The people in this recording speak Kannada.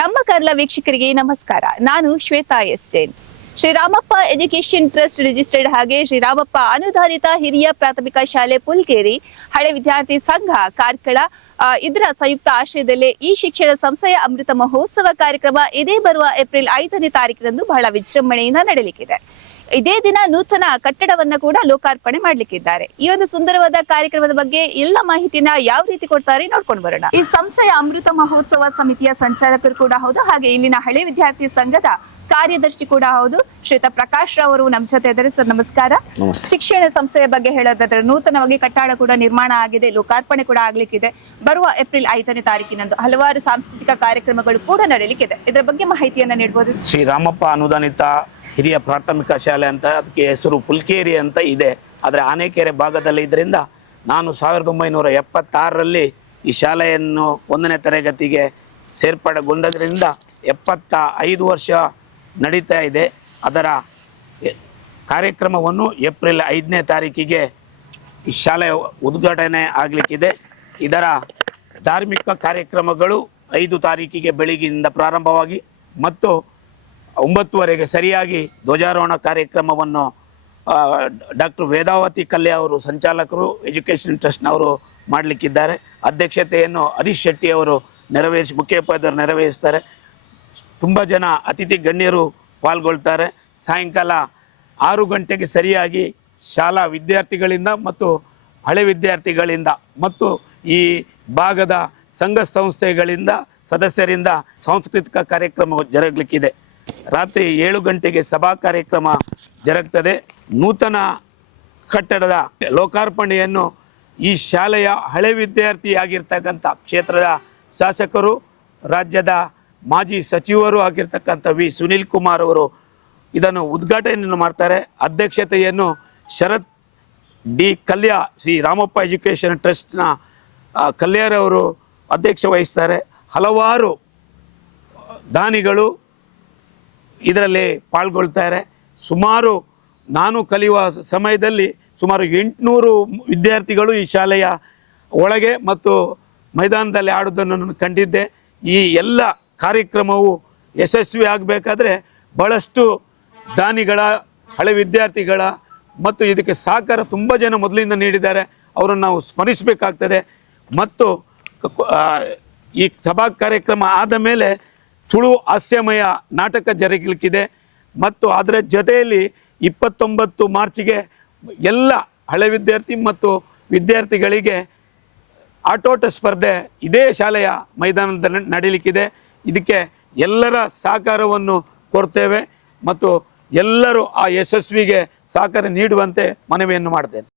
ನಮ್ಮ ಕರ್ಲ ವೀಕ್ಷಕರಿಗೆ ನಮಸ್ಕಾರ. ನಾನು Shweta S Jain. Sriramappa education trust registered ಹಾಗೆ ಶ್ರೀರಾಮಪ್ಪ ಅನುದಾನಿತ ಹಿರಿಯ ಪ್ರಾಥಮಿಕ ಶಾಲೆ ಪುಲ್ಕೇರಿ ಹಳೆ ವಿದ್ಯಾರ್ಥಿ ಸಂಘ ಕಾರ್ಕಳ ಇದರ ಸಂಯುಕ್ತ ಆಶ್ರಯದಲ್ಲೇ ಈ ಶಿಕ್ಷಣ ಸಂಸ್ಥೆಯ ಅಮೃತ ಮಹೋತ್ಸವ ಕಾರ್ಯಕ್ರಮ ಇದೇ ಬರುವ ಏಪ್ರಿಲ್ 5ನೇ ತಾರೀಕಿನಂದು ಬಹಳ ವಿಜೃಂಭಣೆಯಿಂದ ನಡೆಯಲಿಕ್ಕಿದೆ. ಇದೇ ದಿನ ನೂತನ ಕಟ್ಟಡವನ್ನ ಕೂಡ ಲೋಕಾರ್ಪಣೆ ಮಾಡ್ಲಿಕ್ಕಿದ್ದಾರೆ. ಈ ಒಂದು ಸುಂದರವಾದ ಕಾರ್ಯಕ್ರಮದ ಬಗ್ಗೆ ಎಲ್ಲ ಮಾಹಿತಿನ ಯಾವ ರೀತಿ ಕೊಡ್ತಾರೆ ನೋಡ್ಕೊಂಡು ಬರೋಣ. ಈ ಸಂಸ್ಥೆಯ ಅಮೃತ ಮಹೋತ್ಸವ ಸಮಿತಿಯ ಸಂಚಾಲಕರು ಕೂಡ ಹೌದು, ಹಾಗೆ ಇಲ್ಲಿನ ಹಳೆ ವಿದ್ಯಾರ್ಥಿ ಸಂಘದ ಕಾರ್ಯದರ್ಶಿ ಕೂಡ ಹೌದು, ಶ್ರೀಯುತ ಪ್ರಕಾಶ್ ಅವರು ನಮ್ಮ ಜೊತೆ ಇದ್ದಾರೆ. ಸರ್ ನಮಸ್ಕಾರ. ಶಿಕ್ಷಣ ಸಂಸ್ಥೆಯ ಬಗ್ಗೆ ಹೇಳೋದಾದ್ರೆ ನೂತನವಾಗಿ ಕಟ್ಟಡ ಕೂಡ ನಿರ್ಮಾಣ ಆಗಿದೆ, ಲೋಕಾರ್ಪಣೆ ಕೂಡ ಆಗ್ಲಿಕ್ಕಿದೆ. ಬರುವ ಏಪ್ರಿಲ್ 5ನೇ ತಾರೀಕಿನಂದು ಹಲವಾರು ಸಾಂಸ್ಕೃತಿಕ ಕಾರ್ಯಕ್ರಮಗಳು ಕೂಡ ನಡೆಯಲಿಕ್ಕಿದೆ. ಇದರ ಬಗ್ಗೆ ಮಾಹಿತಿಯನ್ನ ನೀಡಬಹುದು. ಶ್ರೀರಾಮಪ್ಪ ಅನುದಾನಿತ ಹಿರಿಯ ಪ್ರಾಥಮಿಕ ಶಾಲೆ ಅಂತ, ಅದಕ್ಕೆ ಹೆಸರು ಪುಲ್ಕೇರಿ ಅಂತ ಇದೆ. ಆದರೆ ಆನೆಕೆರೆ ಭಾಗದಲ್ಲಿ ಇದರಿಂದ ನಾನು 1976ರಲ್ಲಿ ಈ ಶಾಲೆಯನ್ನು 1ನೇ ತರಗತಿಗೆ ಸೇರ್ಪಡೆಗೊಂಡದ್ರಿಂದ 75 ವರ್ಷ ನಡೀತಾ ಇದೆ. ಅದರ ಕಾರ್ಯಕ್ರಮವನ್ನು ಏಪ್ರಿಲ್ 5ನೇ ತಾರೀಕಿಗೆ ಈ ಶಾಲೆಯ ಉದ್ಘಾಟನೆ ಆಗಲಿಕ್ಕಿದೆ. ಇದರ ಧಾರ್ಮಿಕ ಕಾರ್ಯಕ್ರಮಗಳು 5 ತಾರೀಕಿಗೆ ಬೆಳಿಗ್ಗೆಯಿಂದ ಪ್ರಾರಂಭವಾಗಿ ಮತ್ತು 9ವರೆಗೆ ಸರಿಯಾಗಿ ಧ್ವಜಾರೋಹಣ ಕಾರ್ಯಕ್ರಮವನ್ನು ಡಾಕ್ಟರ್ ವೇದಾವತಿ ಕಲ್ಯ ಅವರು ಸಂಚಾಲಕರು ಎಜುಕೇಷನ್ ಟ್ರಸ್ಟ್ನವರು ಮಾಡಲಿಕ್ಕಿದ್ದಾರೆ. ಅಧ್ಯಕ್ಷತೆಯನ್ನು ಹರೀಶ್ ಶೆಟ್ಟಿ ಅವರು ಮುಖ್ಯೋಪಾಧ್ಯಾಯರು ನೆರವೇರಿಸ್ತಾರೆ. ತುಂಬ ಜನ ಅತಿಥಿ ಗಣ್ಯರು ಪಾಲ್ಗೊಳ್ತಾರೆ. ಸಾಯಂಕಾಲ 6 ಗಂಟೆಗೆ ಸರಿಯಾಗಿ ಶಾಲಾ ವಿದ್ಯಾರ್ಥಿಗಳಿಂದ ಮತ್ತು ಹಳೆ ವಿದ್ಯಾರ್ಥಿಗಳಿಂದ ಮತ್ತು ಈ ಭಾಗದ ಸಂಘ ಸಂಸ್ಥೆಗಳಿಂದ ಸದಸ್ಯರಿಂದ ಸಾಂಸ್ಕೃತಿಕ ಕಾರ್ಯಕ್ರಮ ಜರುಗಲಿಕ್ಕಿದೆ. ರಾತ್ರಿ 7 ಗಂಟೆಗೆ ಸಭಾ ಕಾರ್ಯಕ್ರಮ ಜರುಗುತ್ತದೆ. ನೂತನ ಕಟ್ಟಡದ ಲೋಕಾರ್ಪಣೆಯನ್ನು ಈ ಶಾಲೆಯ ಹಳೆ ವಿದ್ಯಾರ್ಥಿಯಾಗಿರ್ತಕ್ಕಂಥ ಕ್ಷೇತ್ರದ ಶಾಸಕರು, ರಾಜ್ಯದ ಮಾಜಿ ಸಚಿವರು ಆಗಿರ್ತಕ್ಕಂಥ ವಿ ಸುನೀಲ್ ಕುಮಾರ್ ಅವರು ಇದನ್ನು ಉದ್ಘಾಟನೆಯನ್ನು ಮಾಡ್ತಾರೆ. ಅಧ್ಯಕ್ಷತೆಯನ್ನು ಶರತ್ ಡಿ ಕಲ್ಯ, ಶ್ರೀ ರಾಮಪ್ಪ ಎಜುಕೇಷನ್ ಟ್ರಸ್ಟ್ನ ಕಲ್ಯಾರವರು ಅಧ್ಯಕ್ಷ ವಹಿಸ್ತಾರೆ. ಹಲವಾರು ದಾನಿಗಳು ಇದರಲ್ಲಿ ಪಾಲ್ಗೊಳ್ತಾರೆ. ಸುಮಾರು ನಾನು ಕಲಿಯುವ ಸಮಯದಲ್ಲಿ ಸುಮಾರು 800 ವಿದ್ಯಾರ್ಥಿಗಳು ಈ ಶಾಲೆಯ ಒಳಗೆ ಮತ್ತು ಮೈದಾನದಲ್ಲಿ ಆಡುವುದನ್ನು ನಾನು ಕಂಡಿದ್ದೆ. ಈ ಎಲ್ಲ ಕಾರ್ಯಕ್ರಮವು ಯಶಸ್ವಿ ಆಗಬೇಕಾದ್ರೆ ಬಹಳಷ್ಟು ದಾನಿಗಳ, ಹಳೆ ವಿದ್ಯಾರ್ಥಿಗಳ ಮತ್ತು ಇದಕ್ಕೆ ಸಹಕಾರ ತುಂಬ ಜನ ಮೊದಲಿಂದ ನೀಡಿದ್ದಾರೆ. ಅವರನ್ನು ನಾವು ಸ್ಮರಿಸಬೇಕಾಗ್ತದೆ. ಮತ್ತು ಈ ಸಭಾ ಕಾರ್ಯಕ್ರಮ ಆದ ಮೇಲೆ ತುಳು ಹಾಸ್ಯಮಯ ನಾಟಕ ಜರುಗಲಿಕ್ಕಿದೆ. ಮತ್ತು ಅದರ ಜೊತೆಯಲ್ಲಿ 29 ಮಾರ್ಚಿಗೆ ಎಲ್ಲ ಹಳೆ ವಿದ್ಯಾರ್ಥಿ ಮತ್ತು ವಿದ್ಯಾರ್ಥಿಗಳಿಗೆ ಆಟೋಟ ಸ್ಪರ್ಧೆ ಇದೇ ಶಾಲೆಯ ಮೈದಾನದಲ್ಲಿ ನಡೀಲಿಕ್ಕಿದೆ. ಇದಕ್ಕೆ ಎಲ್ಲರ ಸಹಕಾರವನ್ನು ಕೋರ್ತೇವೆ ಮತ್ತು ಎಲ್ಲರೂ ಆ ಯಶಸ್ವಿಗೆ ಸಹಕಾರ ನೀಡುವಂತೆ ಮನವಿಯನ್ನು ಮಾಡ್ತೇನೆ.